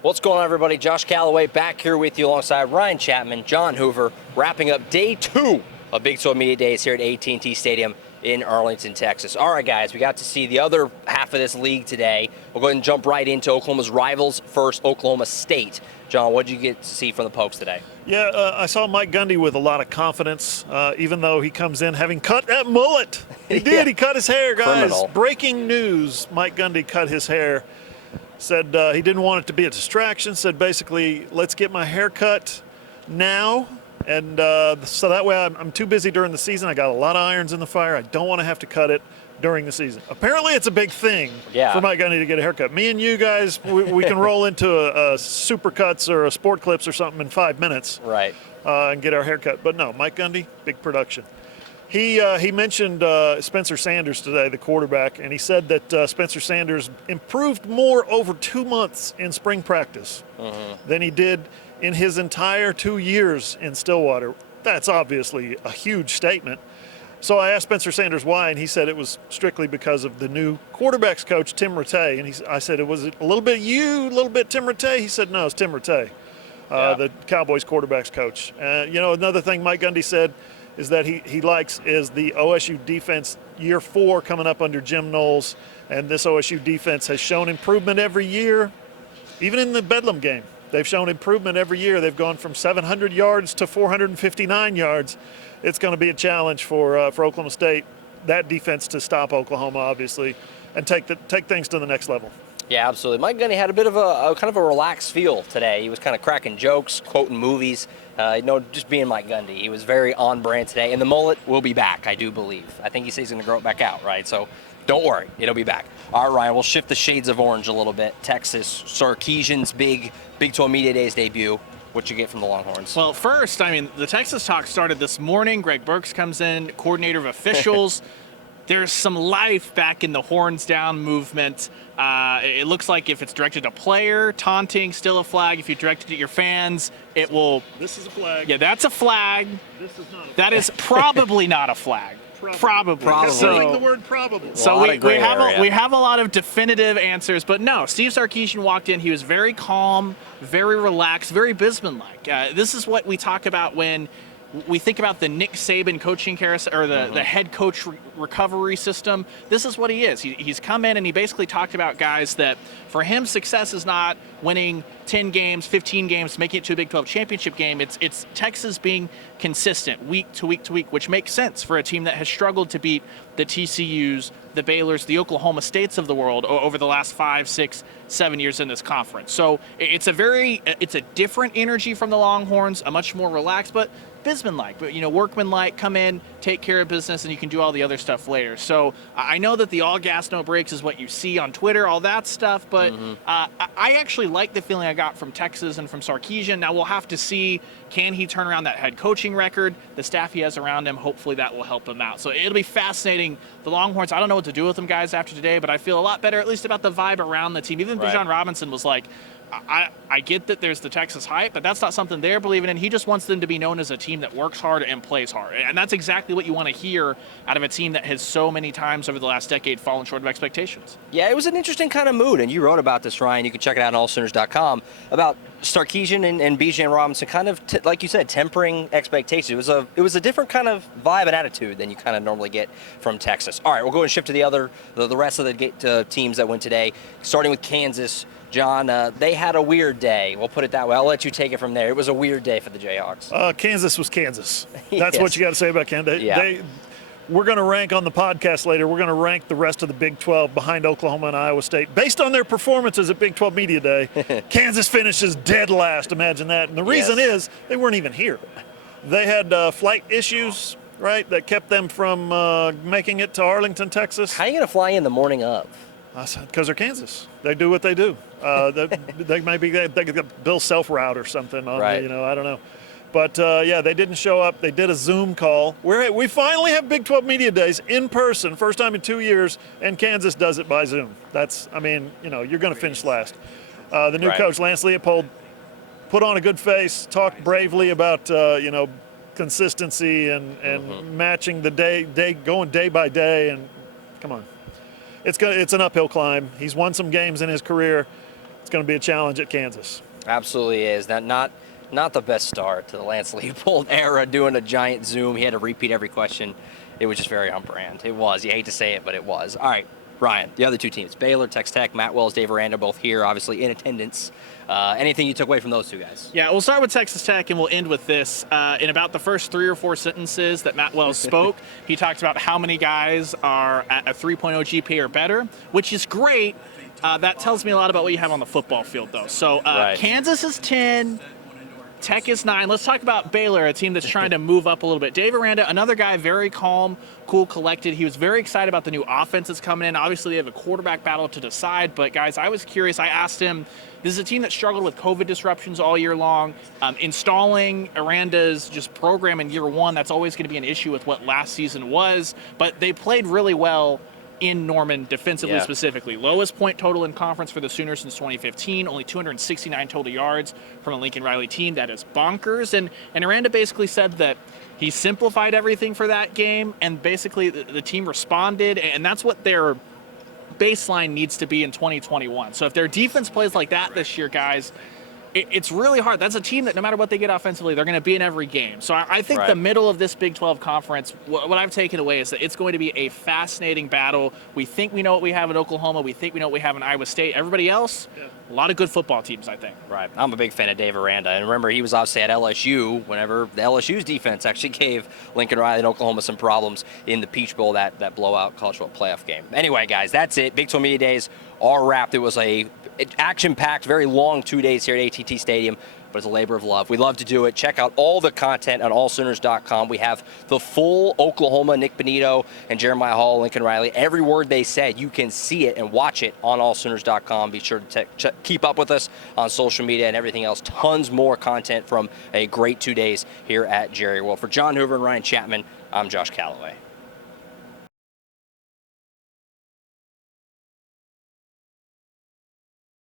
What's going on, everybody? Josh Callaway back here with you alongside Ryan Chapman, John Hoover, wrapping up day 2 of Big 12 Media Days here at AT&T Stadium in Arlington, Texas. All right, guys, we got to see the other half of this league today. We'll go ahead and jump right into Oklahoma's rivals first, Oklahoma State. John, what did you get to see from the Pokes today? Yeah, I saw Mike Gundy with a lot of confidence, even though he comes in having cut that mullet. He did. He cut his hair, guys. Criminal. Breaking news. Mike Gundy cut his hair. Said he didn't want it to be a distraction. Said basically, let's get my hair cut now. And so that way I'm too busy during the season. I got a lot of irons in the fire. I don't want to have to cut it during the season. Apparently it's a big thing for Mike Gundy to get a haircut. Me and you guys, we can roll into a Supercuts or a Sport Clips or something in 5 minutes. Right. And get our haircut. But no, Mike Gundy, big production. He mentioned Spencer Sanders today, the quarterback, and he said that Spencer Sanders improved more over 2 months in spring practice than he did in his entire 2 years in Stillwater. That's obviously a huge statement. So I asked Spencer Sanders why, and he said it was strictly because of the new quarterbacks coach, Tim Rattay. And I said, was it a little bit you, a little bit Tim Rattay? He said, no, it's Tim Rattay, the Cowboys quarterbacks coach. Another thing Mike Gundy said is that he likes is the OSU defense year 4 coming up under Jim Knowles. And this OSU defense has shown improvement every year, even in the Bedlam game. They've shown improvement every year. They've gone from 700 yards to 459 yards. It's going to be a challenge for Oklahoma State, that defense, to stop Oklahoma, obviously, and take things to the next level. Yeah, absolutely. Mike Gundy had a bit of a kind of a relaxed feel today. He was kind of cracking jokes, quoting movies, just being Mike Gundy. He was very on brand today, and the mullet will be back, I do believe. I think he says he's going to grow it back out, right? So don't worry, it'll be back. All right, Ryan, we'll shift the shades of orange a little bit. Texas, Sarkisian's big Big 12 Media Days debut. What you get from the Longhorns? Well, first, the Texas talk started this morning. Greg Burks comes in, coordinator of officials. There's some life back in the horns down movement. It looks like if it's directed at a player, taunting, still a flag. If you direct it at your fans, it will. This is a flag. Yeah, that's a flag. This is not a flag. That is probably not a flag. Probably. So, the word probably. So we have a lot of definitive answers, but no, Steve Sarkisian walked in. He was very calm, very relaxed, very Bisman-like. This is what we talk about when we think about the Nick Saban coaching carousel, or the head coach recovery system. This is what he is. He's come in and he basically talked about guys that for him success is not winning 10 games, 15 games, making it to a Big 12 championship game. It's Texas being consistent week to week to week, which makes sense for a team that has struggled to beat the TCUs, the Baylors, the Oklahoma States of the world over the last 5, 6, 7 years in this conference. So it's a different energy from the Longhorns, a much more relaxed, but Bisman-like, but workman-like, come in, take care of business, and you can do all the other stuff later. So I know that the all gas, no brakes is what you see on Twitter, all that stuff, but I actually like the feeling I got from Texas and from Sarkisian. Now we'll have to see, can he turn around that head coaching record? The staff he has around him, hopefully that will help him out. So it'll be fascinating. The Longhorns, I don't know what to do with them, guys, after today, but I feel a lot better, at least about the vibe around the team. Even Bijan Robinson was like, I get that there's the Texas hype, but that's not something they're believing in. He just wants them to be known as a team that works hard and plays hard. And that's exactly what you want to hear out of a team that has so many times over the last decade fallen short of expectations. Yeah, it was an interesting kind of mood, and you wrote about this, Ryan. You can check it out on allsooners.com, about Sarkisian and Bijan Robinson kind of, like you said, tempering expectations. It was a different kind of vibe and attitude than you kind of normally get from Texas. All right, we'll go and shift to the rest of the teams that went today, starting with Kansas. John, they had a weird day. We'll put it that way. I'll let you take it from there. It was a weird day for the Jayhawks. Kansas was Kansas. That's what you got to say about Kansas. Yeah. We're going to rank on the podcast later. We're going to rank the rest of the Big 12 behind Oklahoma and Iowa State based on their performances at Big 12 Media Day. Kansas finishes dead last. Imagine that. And the reason is they weren't even here. They had flight issues, right, that kept them from making it to Arlington, Texas. How are you going to fly in the morning of? Because they're Kansas. They do what they do. They got Bill Self-Route or something on right. I don't know. But, they didn't show up. They did a Zoom call. We finally have Big 12 Media Days in person, first time in 2 years, and Kansas does it by Zoom. You're going to finish last. The new coach, Lance Leopold, put on a good face, talked bravely about, consistency and matching the day, going day by day, and come on. It's an uphill climb. He's won some games in his career. it's going to be a challenge at Kansas. Absolutely is. That not the best start to the Lance Leipold era, doing a giant Zoom. He had to repeat every question. It was just very on brand. It was. You hate to say it, but it was. All right, Ryan, the other two teams, Baylor, Texas Tech, Matt Wells, Dave Aranda, both here, obviously in attendance. Anything you took away from those two guys? Yeah, we'll start with Texas Tech, and we'll end with this. In about the first 3 or 4 sentences that Matt Wells spoke, he talked about how many guys are at a 3.0 GPA or better, which is great. That tells me a lot about what you have on the football field, though. So Right. Kansas is 10. Tech is 9. Let's talk about Baylor, a team that's trying to move up a little bit. Dave Aranda, another guy, very calm, cool, collected. He was very excited about the new offense that's coming in. Obviously, they have a quarterback battle to decide. But, guys, I was curious. I asked him, this is a team that struggled with COVID disruptions all year long. Installing Aranda's just program in year one, that's always going to be an issue with what last season was. But they played really well in Norman defensively specifically. Lowest point total in conference for the Sooners since 2015, only 269 total yards from a Lincoln Riley team. That is bonkers. And Aranda basically said that he simplified everything for that game, and basically the team responded, and that's what their baseline needs to be in 2021. So if their defense plays like that this year, guys, it's really hard. That's a team that no matter what they get offensively, they're going to be in every game. So I think the middle of this Big 12 conference, what I've taken away is that it's going to be a fascinating battle. We think we know what we have in Oklahoma. We think we know what we have in Iowa State. Everybody else, a lot of good football teams, I think. Right. I'm a big fan of Dave Aranda. And remember, he was obviously at LSU whenever the LSU's defense actually gave Lincoln Riley and Oklahoma some problems in the Peach Bowl, that blowout college football playoff game. Anyway, guys, that's it. Big 12 Media Days are wrapped. It was a action-packed, very long 2 days here at AT&T Stadium, but it's a labor of love. We love to do it. Check out all the content on allsooners.com. We have the full Oklahoma, Nick Benito and Jeremiah Hall, Lincoln Riley. Every word they said, you can see it and watch it on allsooners.com. Be sure to keep up with us on social media and everything else. Tons more content from a great 2 days here at Jerry World. For John Hoover and Ryan Chapman, I'm Josh Callaway.